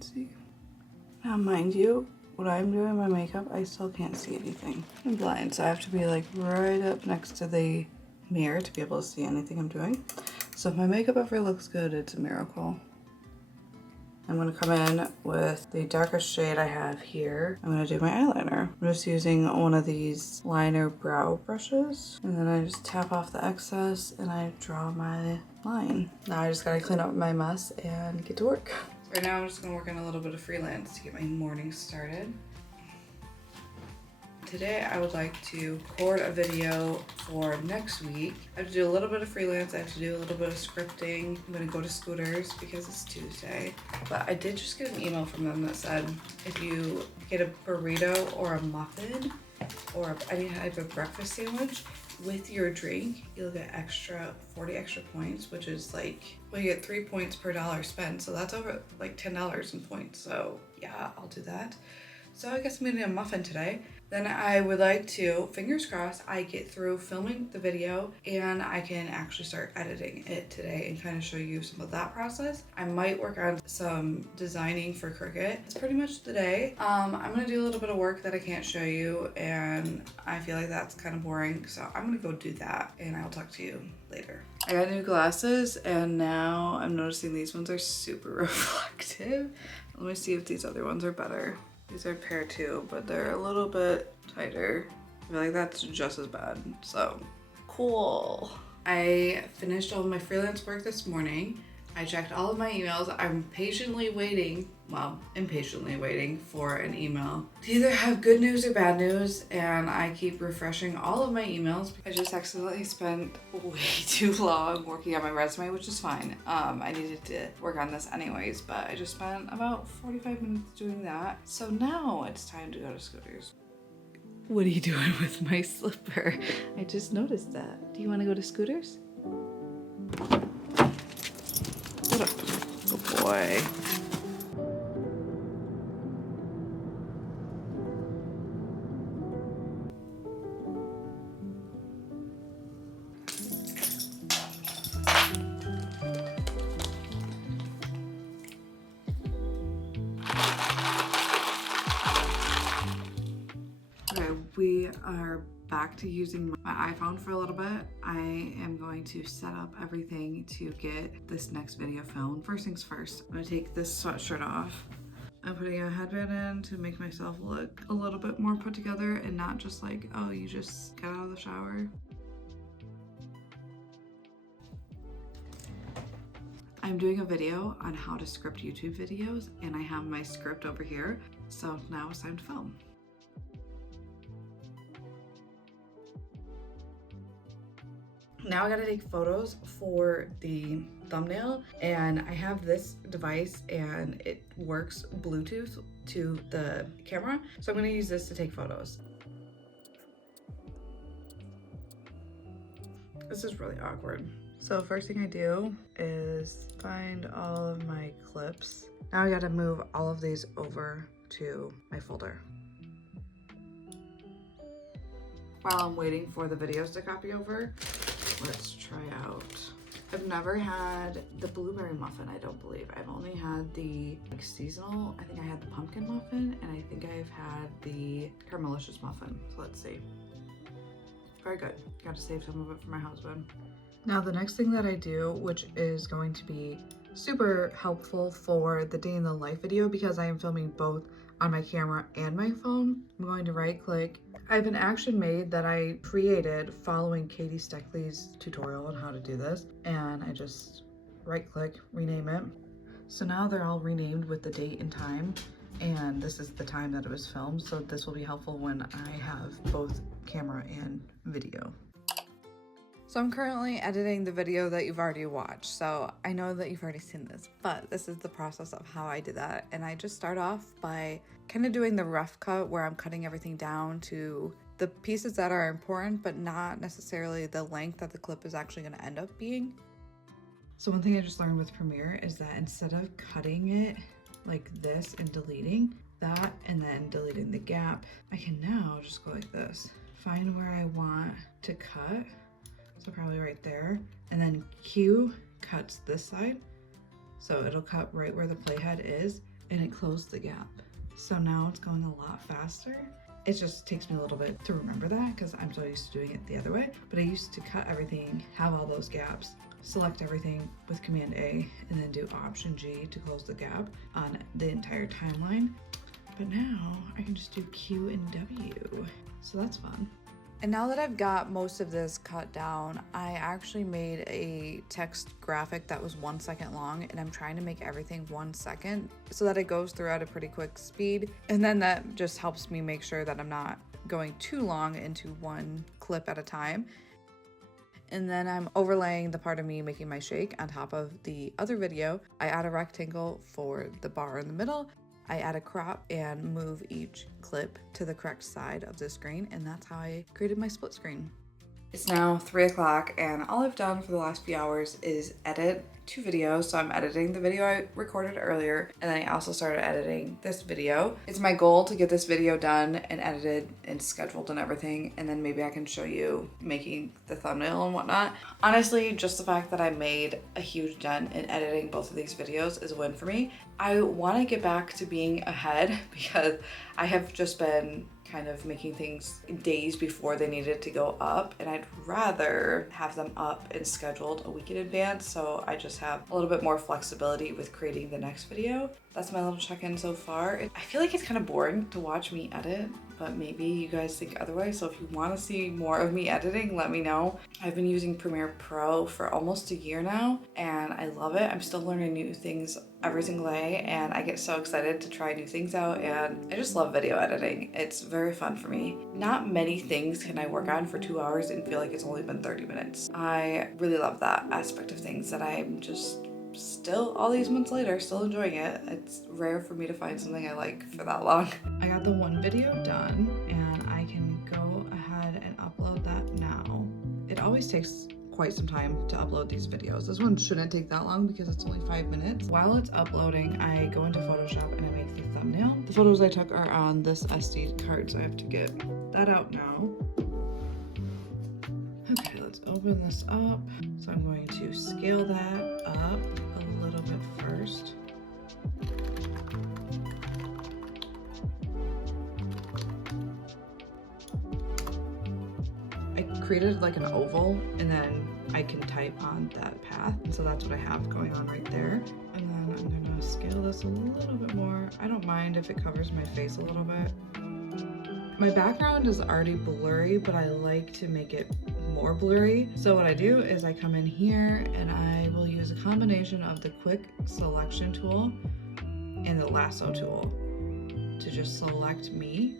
can see. Now mind you, when I'm doing my makeup, I still can't see anything. I'm blind, so I have to be like right up next to the mirror to be able to see anything I'm doing. So if my makeup ever looks good, it's a miracle. I'm gonna come in with the darkest shade I have here. I'm gonna do my eyeliner. I'm just using one of these liner brow brushes, and then I just tap off the excess and I draw my line. Now I just gotta clean up my mess and get to work. Right now I'm just gonna work on a little bit of freelance to get my morning started. Today I would like to record a video for next week. I have to do a little bit of freelance, I have to do a little bit of scripting. I'm gonna go to Scooters because it's Tuesday. But I did just get an email from them that said if you get a burrito or a muffin or any type of breakfast sandwich with your drink, you'll get 40 extra points, which is like, well, you get 3 points per dollar spent. So that's over like $10 in points. So yeah, I'll do that. So I guess I'm gonna do a muffin today. Then I would like to, fingers crossed, I get through filming the video and I can actually start editing it today and kind of show you some of that process. I might work on some designing for Cricut. It's pretty much the day. I'm gonna do a little bit of work that I can't show you and I feel like that's kind of boring. So I'm gonna go do that and I'll talk to you later. I got new glasses and now I'm noticing these ones are super reflective. Let me see if these other ones are better. These are a pair too, but they're a little bit tighter. I feel like that's just as bad, so cool. I finished all of my freelance work this morning. I checked all of my emails. I'm patiently waiting, well, impatiently waiting for an email to either have good news or bad news, and I keep refreshing all of my emails. I just accidentally spent way too long working on my resume, which is fine. I needed to work on this anyways, but I just spent about 45 minutes doing that. So now it's time to go to Scooters. What are you doing with my slipper? I just noticed that. Do you want to go to Scooters? What a good boy. Okay, we are back to using my iPhone for a little bit. I am going to set up everything to get this next video filmed. First things first, I'm gonna take this sweatshirt off. I'm putting a headband in to make myself look a little bit more put together and not just like, oh, you just got out of the shower. I'm doing a video on how to script YouTube videos and I have my script over here. So now it's time to film. Now I gotta take photos for the thumbnail and I have this device and it works Bluetooth to the camera. So I'm gonna use this to take photos. This is really awkward. So first thing I do is find all of my clips. Now I gotta move all of these over to my folder. While I'm waiting for the videos to copy over, let's try out. I've never had the blueberry muffin, I don't believe. I've only had the like seasonal, I think I had the pumpkin muffin, and I think I've had the caramelicious muffin. So let's see. Very good. Got to save some of it for my husband. Now the next thing that I do, which is going to be super helpful for the day in the life video because I am filming both on my camera and my phone, I'm going to right click. I have an action made that I created following Katie Steckley's tutorial on how to do this, and I just right click, rename it. So now they're all renamed with the date and time, and this is the time that it was filmed, so this will be helpful when I have both camera and video. So I'm currently editing the video that you've already watched, so I know that you've already seen this, but this is the process of how I did that. And I just start off by kind of doing the rough cut where I'm cutting everything down to the pieces that are important, but not necessarily the length that the clip is actually going to end up being. So one thing I just learned with Premiere is that instead of cutting it like this and deleting that and then deleting the gap, I can now just go like this. Find where I want to cut. So probably right there, and then Q cuts this side. So it'll cut right where the playhead is, and it closed the gap. So now it's going a lot faster. It just takes me a little bit to remember that because I'm so used to doing it the other way. But I used to cut everything, have all those gaps, select everything with Command A, and then do Option G to close the gap on the entire timeline. But now I can just do Q and W. So that's fun. And now that I've got most of this cut down, I actually made a text graphic that was 1 second long, and I'm trying to make everything 1 second so that it goes through at a pretty quick speed. And then that just helps me make sure that I'm not going too long into one clip at a time. And then I'm overlaying the part of me making my shake on top of the other video. I add a rectangle for the bar in the middle. I add a crop and move each clip to the correct side of the screen, and that's how I created my split screen. It's now 3 o'clock, and all I've done for the last few hours is edit 2 videos. So I'm editing the video I recorded earlier, and then I also started editing this video. It's my goal to get this video done and edited and scheduled and everything, and then maybe I can show you making the thumbnail and whatnot. Honestly, just the fact that I made a huge dent in editing both of these videos is a win for me. I want to get back to being ahead because I have just been kind of making things days before they needed to go up, and I'd rather have them up and scheduled a week in advance so I just have a little bit more flexibility with creating the next video. That's my little check-in so far. I feel like it's kind of boring to watch me edit, but maybe you guys think otherwise. So if you want to see more of me editing, let me know. I've been using Premiere Pro for almost a year now, and I love it. I'm still learning new things every single day, and I get so excited to try new things out, and I just love video editing. It's very fun for me. Not many things can I work on for 2 hours and feel like it's only been 30 minutes. I really love that aspect of things, that I'm just still, all these months later, still enjoying it. It's rare for me to find something I like for that long. I got the one video done, and I can go ahead and upload that now. It always takes quite some time to upload these videos. This one shouldn't take that long because it's only 5 minutes. While it's uploading, I go into Photoshop and I make the thumbnail. The photos I took are on this SD card, so I have to get that out now. Okay, let's open this up. So I'm going to scale that up a little bit first. I created like an oval, and then I can type on that path. And so that's what I have going on right there. And then I'm gonna scale this a little bit more. I don't mind if it covers my face a little bit. My background is already blurry, but I like to make it more blurry. So what I do is I come in here and I will use a combination of the quick selection tool and the lasso tool to just select me.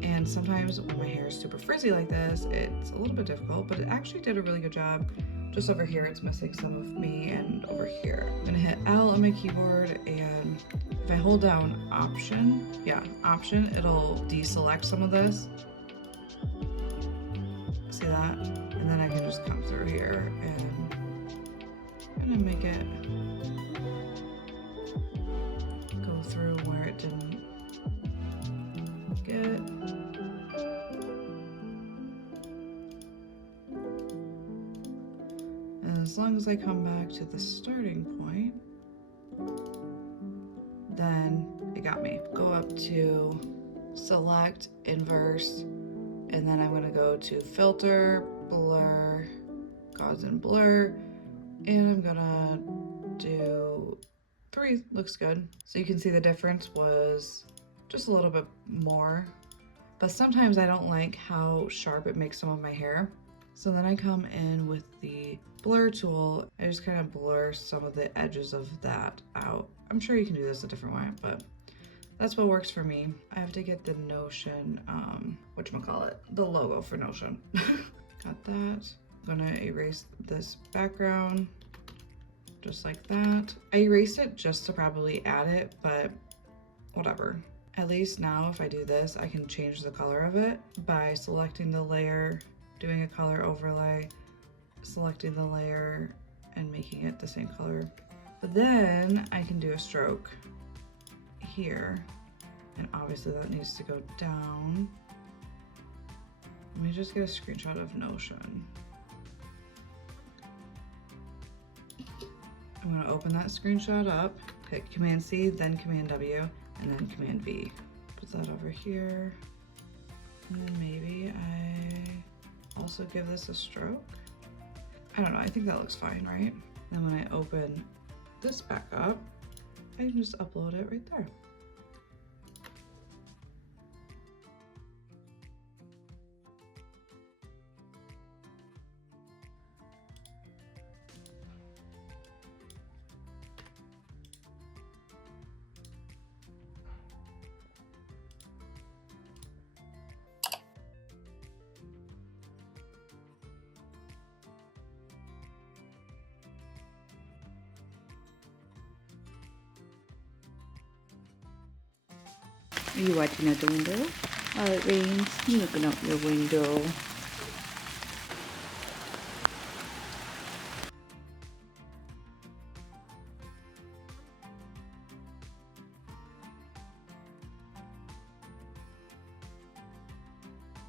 And sometimes when my hair is super frizzy like this, it's a little bit difficult, but it actually did a really good job. Just over here, it's missing some of me, and over here. I'm gonna hit L on my keyboard, and if I hold down Option, Option, it'll deselect some of this. See that? And then I can just come through here and kind of make it go through where it didn't get. And as long as I come back to the starting point, then it got me. Go up to Select, Inverse, and then I'm gonna go to Filter, Blur, Gaussian Blur, and I'm gonna do 3, looks good. So you can see the difference was just a little bit more, but sometimes I don't like how sharp it makes some of my hair. So then I come in with the blur tool. I just kind of blur some of the edges of that out. I'm sure you can do this a different way, but that's what works for me. I have to get the Notion, whatchamacallit, the logo for Notion. Got that. I'm gonna erase this background, just like that. I erased it just to probably add it, but whatever. At least now if I do this, I can change the color of it by selecting the layer, doing a color overlay, selecting the layer, and making it the same color. But then I can do a stroke here, and obviously that needs to go down. Let me just get a screenshot of Notion. I'm gonna open that screenshot up, hit Command C, then Command W, and then Command V. Put that over here. And then maybe I also give this a stroke. I don't know, I think that looks fine, right? Then when I open this back up, I can just upload it right there. Are you watching out the window? While it rains, you can open out your window.